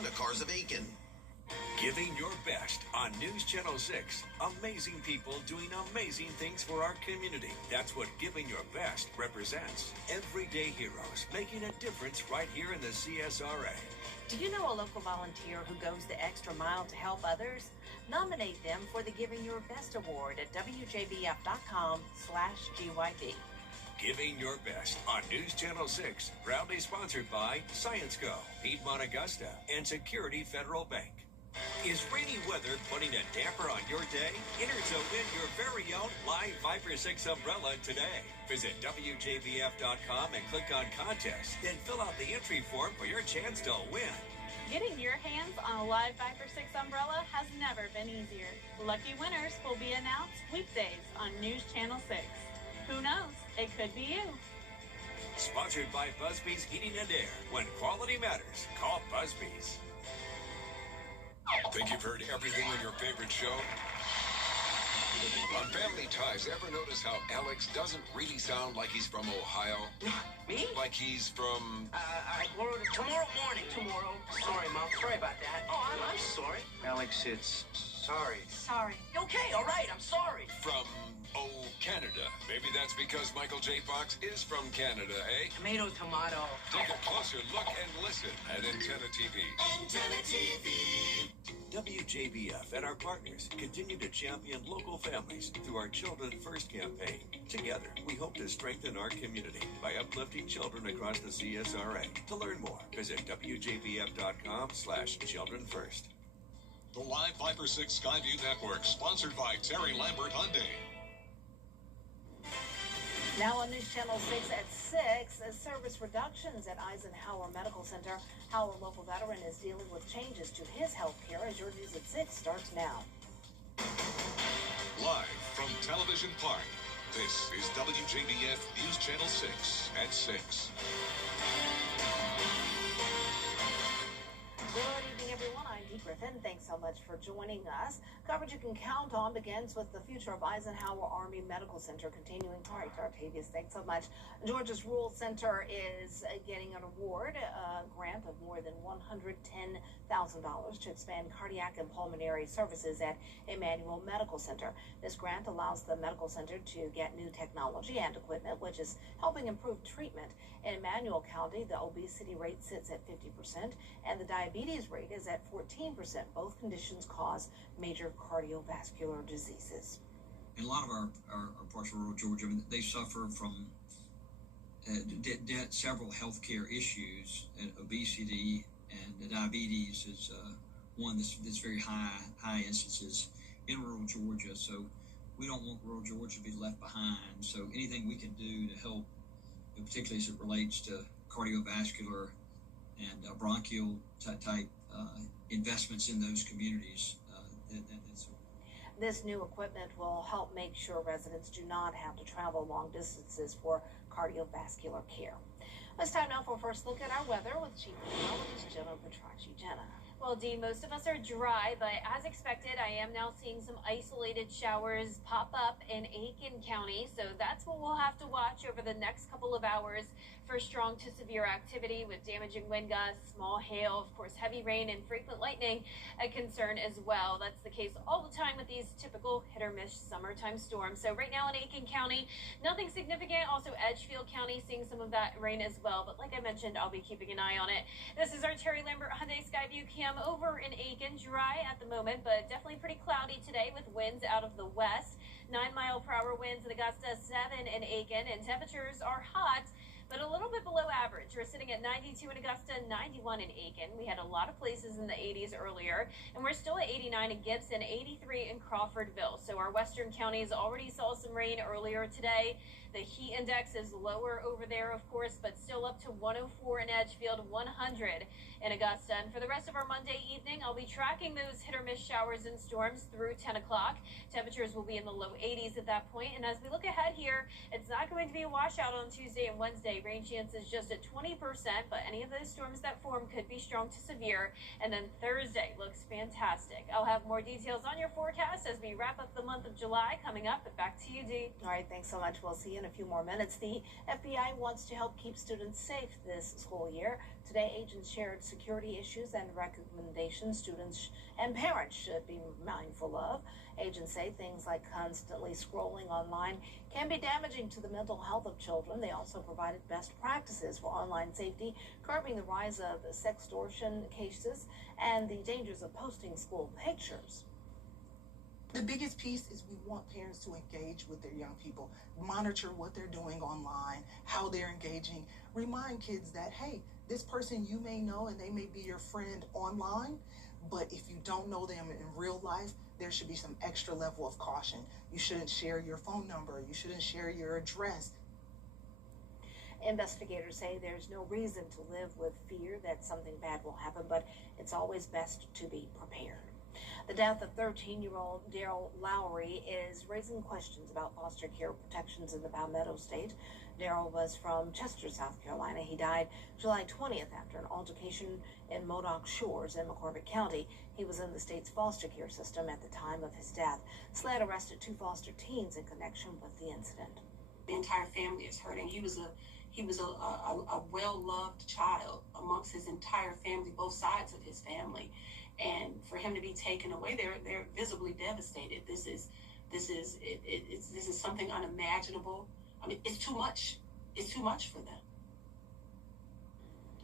Honda Cars of Aiken. Giving your best on News Channel 6. Amazing people doing amazing things for our community. That's what Giving Your Best represents. Everyday heroes making a difference right here in the CSRA. Do you know a local volunteer who goes the extra mile to help others? Nominate them for the Giving Your Best Award at WJBF.com/GYB. Giving Your Best on News Channel 6. Proudly sponsored by ScienceGo, Piedmont Augusta, and Security Federal Bank. Is rainy weather putting a damper on your day? Enter to win your very own Live Viper 6 umbrella today. Visit WJBF.com and click on Contest. Then fill out the entry form for your chance to win. Getting your hands on a Live Viper 6 umbrella has never been easier. Lucky winners will be announced weekdays on News Channel 6. Who knows? It could be you. Sponsored by Busby's Heating and Air. When quality matters, call Busby's. Think you've heard everything on your favorite show? On Family Ties, ever notice how Alex doesn't really sound like he's from Ohio? Me? Like he's from... Tomorrow morning. Tomorrow. Sorry, Mom. Sorry about that. Oh, I'm sorry. Alex, it's sorry. Sorry. Okay, all right, I'm sorry. From, Canada. Maybe that's because Michael J. Fox is from Canada, eh? Tomato. Take a closer look and listen at Antenna TV. Antenna TV. WJBF and our partners continue to champion local families through our Children First campaign. Together, we hope to strengthen our community by uplifting children across the CSRA. To learn more, visit WJBF.com/Children First. The Live Viper 6 Skyview Network, sponsored by Terry Lambert Hyundai. Now on News Channel 6 at 6, service reductions at Eisenhower Medical Center. How a local veteran is dealing with changes to his health care as your News at 6 starts now. Live from Television Park, this is WJBF News Channel 6 at 6. Good evening, everyone. I'm Dee Griffin. Thanks so much for joining us. Coverage you can count on begins with the future of Eisenhower Army Medical Center continuing. All right, Octavius, thanks so much. Georgia's Rural Center is getting an award, a grant of more than $110,000 to expand cardiac and pulmonary services at Emmanuel Medical Center. This grant allows the medical center to get new technology and equipment, which is helping improve treatment. In Emmanuel County, the obesity rate sits at 50%, and the diabetes rate is at 14%. Both conditions cause major cardiovascular diseases. In a lot of our parts of rural Georgia, they suffer from several healthcare issues, and obesity and diabetes is one that's very high instances in rural Georgia. So we don't want rural Georgia to be left behind. So anything we can do to help, particularly as it relates to cardiovascular and bronchial type investments in those communities. This new equipment will help make sure residents do not have to travel long distances for cardiovascular care. It's time now for a first look at our weather with Chief Meteorologist Jenna Petracci. Jenna. Well, Dee, most of us are dry, but as expected, I am now seeing some isolated showers pop up in Aiken County. So that's what we'll have to watch over the next couple of hours for strong to severe activity with damaging wind gusts, small hail, of course, heavy rain and frequent lightning a concern as well. That's the case all the time with these typical hit or miss summertime storms. So right now in Aiken County, nothing significant. Also Edgefield County seeing some of that rain as well. But like I mentioned, I'll be keeping an eye on it. This is our Terry Lambert Hyundai Skyview Cam over in Aiken. Dry at the moment, but definitely pretty cloudy today with winds out of the west. 9-mile-per-hour winds in Augusta, 7 in Aiken, and temperatures are hot, but a little bit below average. We're sitting at 92 in Augusta, 91 in Aiken. We had a lot of places in the 80s earlier, and we're still at 89 in Gibson, 83 in Crawfordville. So our western counties already saw some rain earlier today. The heat index is lower over there, of course, but still up to 104 in Edgefield, 100 in Augusta. And for the rest of our Monday evening, I'll be tracking those hit or miss showers and storms through 10 o'clock. Temperatures will be in the low 80s at that point. And as we look ahead here, it's not going to be a washout on Tuesday and Wednesday. Rain chances just at 20%, but any of those storms that form could be strong to severe. And then Thursday looks fantastic. I'll have more details on your forecast as we wrap up the month of July coming up. But back to you, Dee. All right, thanks so much. We'll see you in a few more minutes. The FBI wants to help keep students safe this school year. Today, agents shared security issues and recommendations students and parents should be mindful of. Agents say things like constantly scrolling online can be damaging to the mental health of children. They also provided best practices for online safety, curbing the rise of sextortion cases and the dangers of posting school pictures. The biggest piece is we want parents to engage with their young people, monitor what they're doing online, how they're engaging, remind kids that, hey, this person you may know and they may be your friend online, but if you don't know them in real life, there should be some extra level of caution. You shouldn't share your phone number. You shouldn't share your address. Investigators say there's no reason to live with fear that something bad will happen, but it's always best to be prepared. The death of 13-year-old Daryl Lowry is raising questions about foster care protections in the Palmetto State. Daryl was from Chester, South Carolina. He died July 20th after an altercation in Modoc Shores in McCormick County. He was in the state's foster care system at the time of his death. SLED arrested 2 foster teens in connection with the incident. The entire family is hurting. He was a well-loved child amongst his entire family, both sides of his family. And for him to be taken away, they're visibly devastated. This is something unimaginable. I mean, it's too much. It's too much for them.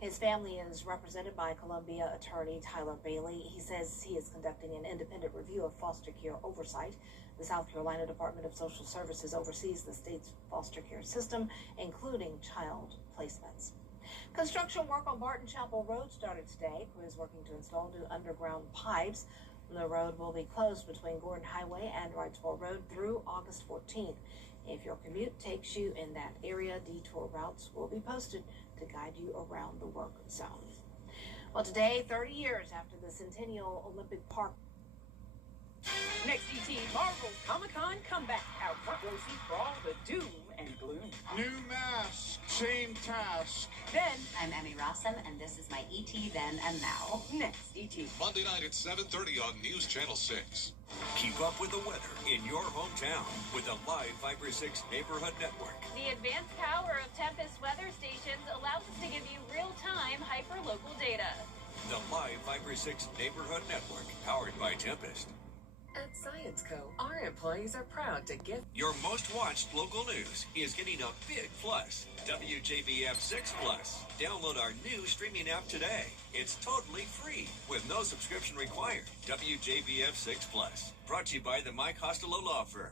His family is represented by Columbia attorney Tyler Bailey. He says he is conducting an independent review of foster care oversight. The South Carolina Department of Social Services oversees the state's foster care system, including child placements. Construction work on Barton Chapel Road started today. Crews working to install new underground pipes. The road will be closed between Gordon Highway and Wrightsville Road through August 14th. If your commute takes you in that area, detour routes will be posted to guide you around the work zone. Well, today, 30 years after the Centennial Olympic Park. Next, ET Marvel's Comic-Con comeback. Our front row seat for all the doom and gloom. New mask, same task. Then, I'm Emmy Rossum, and this is my ET Then and Now. Next, ET. Monday night at 7:30 on News Channel 6. Keep up with the weather in your hometown with the live Viber 6 Neighborhood Network. The advanced power of Tempest weather stations allows us to give you real-time hyper-local data. The live Viber 6 Neighborhood Network, powered by Tempest. At Science Co., our employees are proud to give. Your most watched local news is getting a big plus. WJBF 6 Plus. Download our new streaming app today. It's totally free with no subscription required. WJBF 6 Plus. Brought to you by the Mike Costello Law Firm.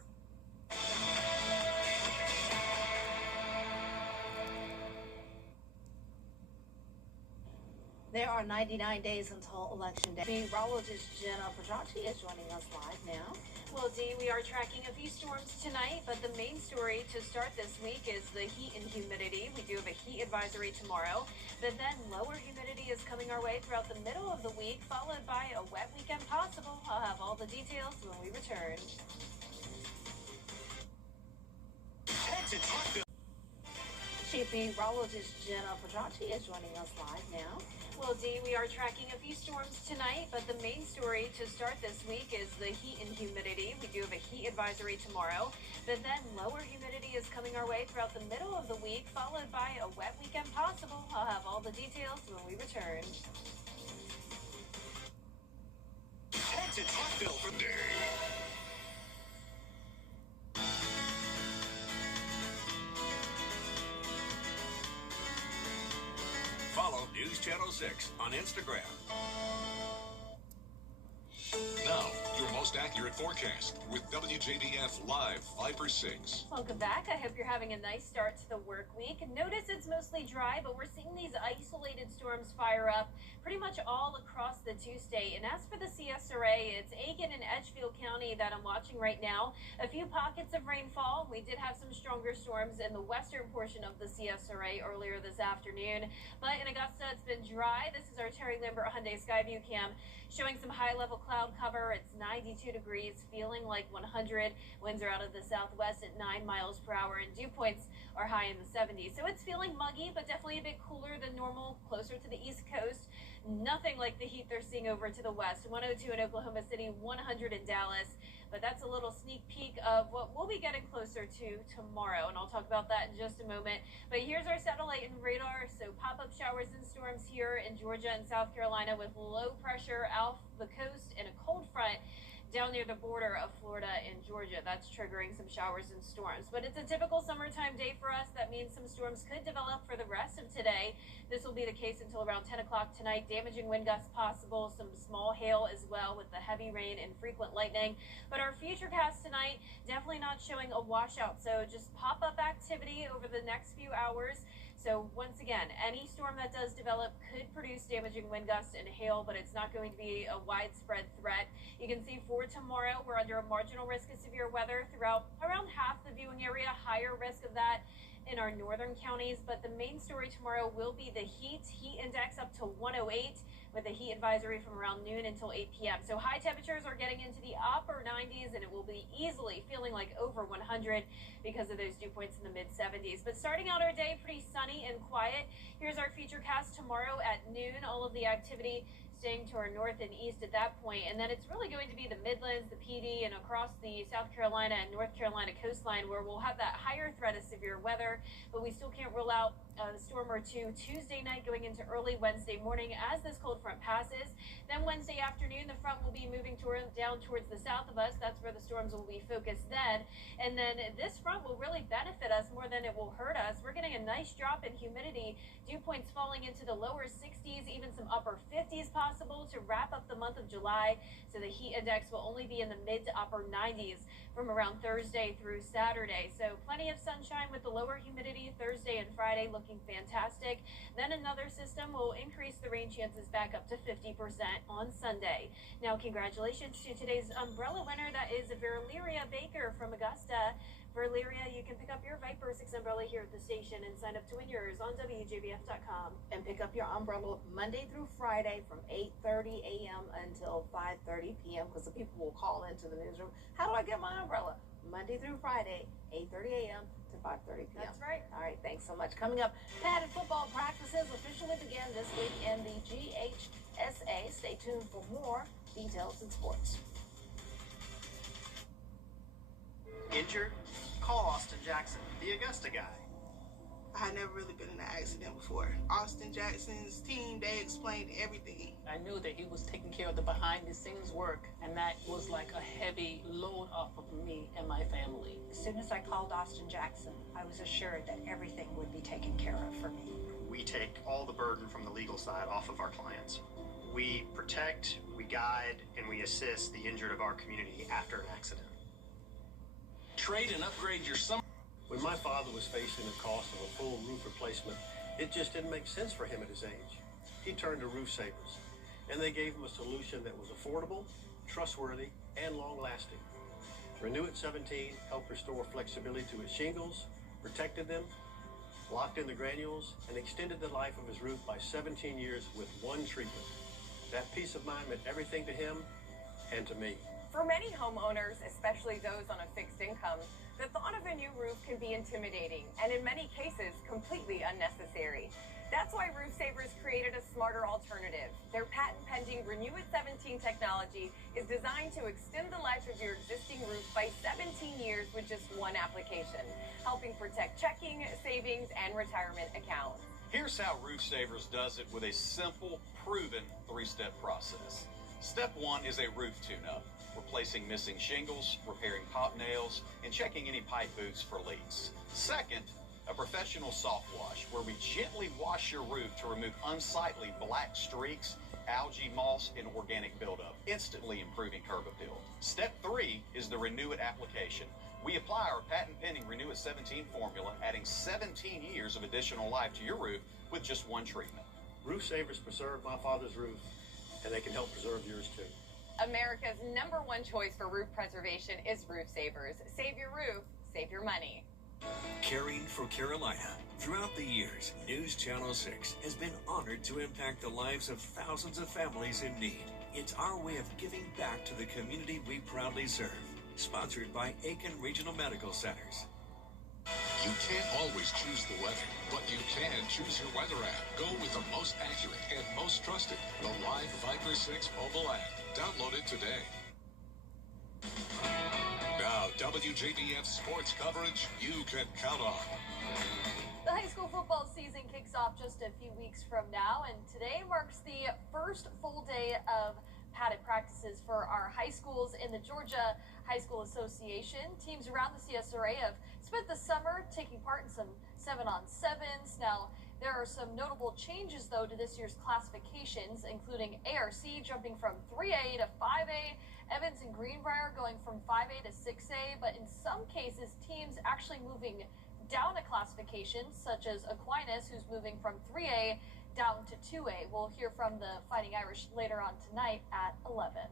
There are 99 days until Election Day. Meteorologist Jenna Pedracci is joining us live now. Well, Dee, we are tracking a few storms tonight, but the main story to start this week is the heat and humidity. We do have a heat advisory tomorrow, but then lower humidity is coming our way throughout the middle of the week, followed by a wet weekend possible. I'll have all the details when we return. Chief Meteorologist Jenna Pedracci is joining us live now. Well, Dee, we are tracking a few storms tonight, but the main story to start this week is the heat and humidity. We do have a heat advisory tomorrow, but then lower humidity is coming our way throughout the middle of the week, followed by a wet weekend possible. I'll have all the details when we return. It's Hot for Day. Follow News Channel 6 on Instagram. Now, your most accurate forecast with WJBF Live Viper 6. Welcome back. I hope you're having a nice start to the work week. Notice it's mostly dry, but we're seeing these isolated storms fire up pretty much all across the two-state. And as for the CSRA, it's Aiken and Edgefield County that I'm watching right now. A few pockets of rainfall. We did have some stronger storms in the western portion of the CSRA earlier this afternoon. But in Augusta, it's been dry. This is our Terry Lambert Hyundai Skyview cam showing some high-level cloud cover. It's 92 degrees, feeling like 100. Winds are out of the southwest at 9 miles per hour, and dew points are high in the 70s. So it's feeling muggy, but definitely a bit cooler than normal, closer to the East Coast. Nothing like the heat they're seeing over to the west. 102 in Oklahoma City, 100 in Dallas. But that's a little sneak peek of what we'll be getting closer to tomorrow, and I'll talk about that in just a moment. But here's our satellite and radar. So pop-up showers and storms here in Georgia and South Carolina with low pressure off the coast and a cold front down near the border of Florida and Georgia. That's triggering some showers and storms. But it's a typical summertime day for us. That means some storms could develop for the rest of today. This will be the case until around 10 o'clock tonight. Damaging wind gusts possible, some small hail as well with the heavy rain and frequent lightning. But our futurecast tonight, definitely not showing a washout. So just pop-up activity over the next few hours. So once again, any storm that does develop could produce damaging wind gusts and hail, but it's not going to be a widespread threat. You can see for tomorrow, we're under a marginal risk of severe weather throughout around half the viewing area, higher risk of that in our northern counties. But the main story tomorrow will be the heat index up to 108 with a heat advisory from around noon until 8 p.m. So high temperatures are getting into the upper 90s, and it will be easily feeling like over 100 because of those dew points in the mid 70s. But starting out our day pretty sunny and quiet. Here's our futurecast tomorrow at noon. All of the activity staying to our north and east at that point, and then it's really going to be the Midlands, the PD, and across the South Carolina and North Carolina coastline where we'll have that higher threat of severe weather. But we still can't rule out a storm or two Tuesday night going into early Wednesday morning as this cold front passes. Then Wednesday afternoon, the front will be moving down towards the south of us. That's where the storms will be focused then. And then this front will really benefit us more than it will hurt us. We're getting a nice drop in humidity, dew points falling into the lower 60s, even some upper 50s possible to wrap up the month of July. So the heat index will only be in the mid to upper 90s from around Thursday through Saturday. So plenty of sunshine with the lower humidity Thursday and Friday looking fantastic. Then another system will increase the rain chances back up to 50% on Sunday. Now, congratulations to today's umbrella winner. That is Verleria Baker from Augusta. Verleria, you can pick up your Viper 6 umbrella here at the station and sign up to win yours on WJBF.com. And pick up your umbrella Monday through Friday from 8:30 a.m. until 5:30 p.m. because the people will call into the newsroom. How do I get my umbrella? Monday through Friday, 8:30 a.m. to 5:30 p.m. That's right. All right, thanks so much. Coming up, padded football practices officially begin this week in the GHSA. Stay tuned for more details in sports. Injured? Call Austin Jackson, the Augusta guy. I had never really been in an accident before. Austin Jackson's team, they explained everything. I knew that he was taking care of the behind-the-scenes work, and that was like a heavy load off of me and my family. As soon as I called Austin Jackson, I was assured that everything would be taken care of for me. We take all the burden from the legal side off of our clients. We protect, we guide, and we assist the injured of our community after an accident. Trade and upgrade your summer. When my father was facing the cost of a full roof replacement, it just didn't make sense for him at his age. He turned to Roof Savers, and they gave him a solution that was affordable, trustworthy, and long-lasting. Renew at 17 helped restore flexibility to his shingles, protected them, locked in the granules, and extended the life of his roof by 17 years with one treatment. That peace of mind meant everything to him and to me. For many homeowners, especially those on a fixed income, the thought of a new roof can be intimidating and in many cases completely unnecessary. That's why Roof Savers created a smarter alternative. Their patent-pending Renew at 17 technology is designed to extend the life of your existing roof by 17 years with just one application, helping protect checking, savings, and retirement accounts. Here's how Roof Savers does it with a simple, proven three-step process. Step 1 is a roof tune-up, replacing missing shingles, repairing pop nails, and checking any pipe boots for leaks. Second, a professional soft wash, where we gently wash your roof to remove unsightly black streaks, algae, moss, and organic buildup, instantly improving curb appeal. Step 3 is the Renew It application. We apply our patent-pending Renew It 17 formula, adding 17 years of additional life to your roof with just one treatment. Roof Savers preserved my father's roof, and they can help preserve yours too. America's #1 choice for roof preservation is Roof Savers. Save your roof, save your money. Caring for Carolina. Throughout the years, News Channel 6 has been honored to impact the lives of thousands of families in need. It's our way of giving back to the community we proudly serve. Sponsored by Aiken Regional Medical Centers. You can't always choose the weather, but you can choose your weather app. Go with the most accurate and most trusted, the Live Viper 6 mobile app. Download it today. Now, WJBF sports coverage you can count on. The high school football season kicks off just a few weeks from now, and today marks the first full day of padded practices for our high schools in the Georgia High School Association. Teams around the CSRA have spent the summer taking part in some 7-on-7s. Now, there are some notable changes, though, to this year's classifications, including ARC jumping from 3A to 5A, Evans and Greenbrier going from 5A to 6A, but in some cases, teams actually moving down a classification, such as Aquinas, who's moving from 3A down to 2A. We'll hear from the Fighting Irish later on tonight at 11.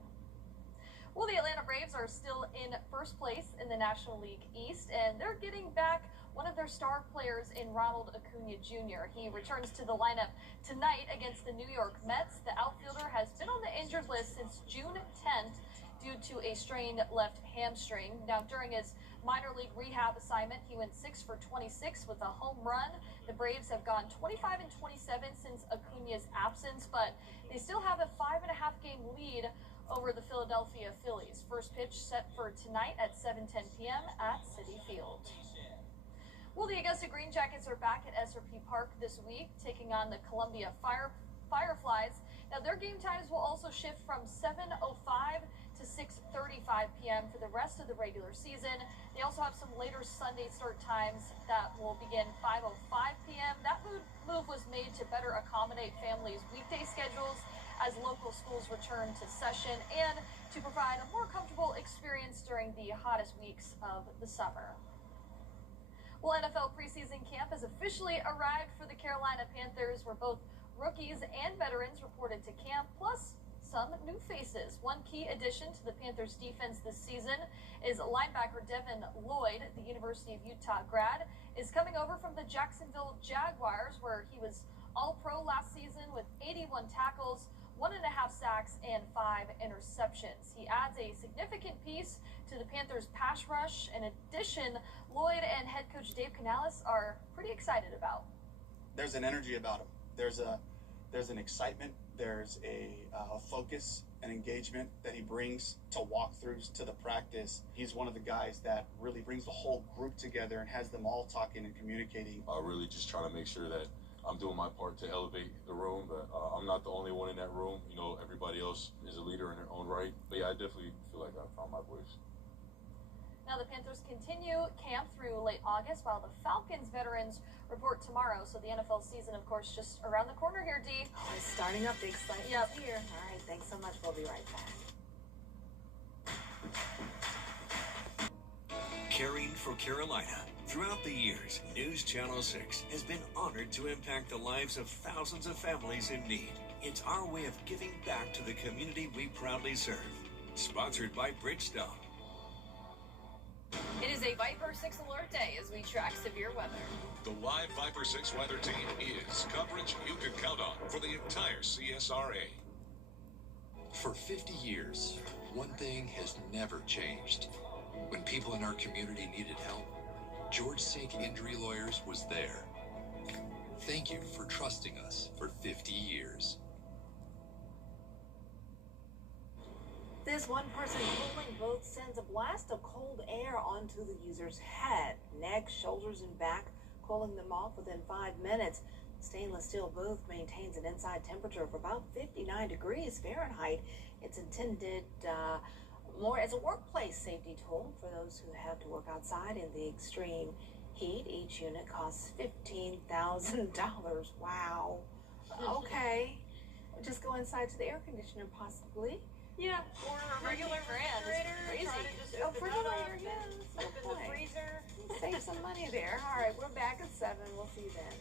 Well, the Atlanta Braves are still in first place in the National League East, and they're getting back one of their star players in Ronald Acuna Jr. He returns to the lineup tonight against the New York Mets. The outfielder has been on the injured list since June 10th due to a strained left hamstring. Now, during his minor league rehab assignment, he went 6 for 26 with a home run. The Braves have gone 25 and 27 since Acuna's absence, but they still have a 5.5-game lead over the Philadelphia Phillies. First pitch set for tonight at 7:10 p.m. at Citi Field. Well, the Augusta Green Jackets are back at SRP Park this week, taking on the Columbia Fireflies. Now, their game times will also shift from 7:05 to 6:35 p.m. for the rest of the regular season. They also have some later Sunday start times that will begin 5:05 p.m. That move was made to better accommodate families' weekday schedules as local schools return to session and to provide a more comfortable experience during the hottest weeks of the summer. Well, NFL preseason camp has officially arrived for the Carolina Panthers, where both rookies and veterans reported to camp, plus some new faces. One key addition to the Panthers defense this season is linebacker Devin Lloyd, the University of Utah grad, is coming over from the Jacksonville Jaguars, where he was All-Pro last season with 81 tackles, 1.5 sacks, and 5 interceptions. He adds a significant piece to the Panthers' pass rush. In addition, Lloyd and head coach Dave Canales are pretty excited about. There's an energy about him. There's an excitement. There's a focus and engagement that he brings to walkthroughs, to the practice. He's one of the guys that really brings the whole group together and has them all talking and communicating. Really just trying to make sure that I'm doing my part to elevate the room, but I'm not the only one in that room. You know, everybody else is a leader in their own right. But yeah, I definitely feel like I found my voice. Now, the Panthers continue camp through late August, while the Falcons veterans report tomorrow. So the NFL season, of course, just around the corner here, Dee. Oh, it's starting up. The excitement's here. All right, thanks so much. We'll be right back. Caring for Carolina. Throughout the years, News Channel 6 has been honored to impact the lives of thousands of families in need. It's our way of giving back to the community we proudly serve. Sponsored by Bridgestone. It is a Viper 6 alert day as we track severe weather. The Live Viper 6 weather team is coverage you can count on for the entire CSRA. For 50 years, one thing has never changed. When people in our community needed help, George Sink Injury Lawyers was there. Thank you for trusting us for 50 years. This one person cooling booth sends a blast of cold air onto the user's head, neck, shoulders, and back, cooling them off within 5 minutes. Stainless steel booth maintains an inside temperature of about 59 degrees Fahrenheit. It's intended more as a workplace safety tool for those who have to work outside in the extreme heat. Each unit costs $15,000. Wow. Okay. Just go inside to the air conditioner, possibly. Yeah, or a regular refrigerator. Crazy. Oh, refrigerator, yes. Open the freezer. Save some money there. All right, we're back at 7. We'll see you then.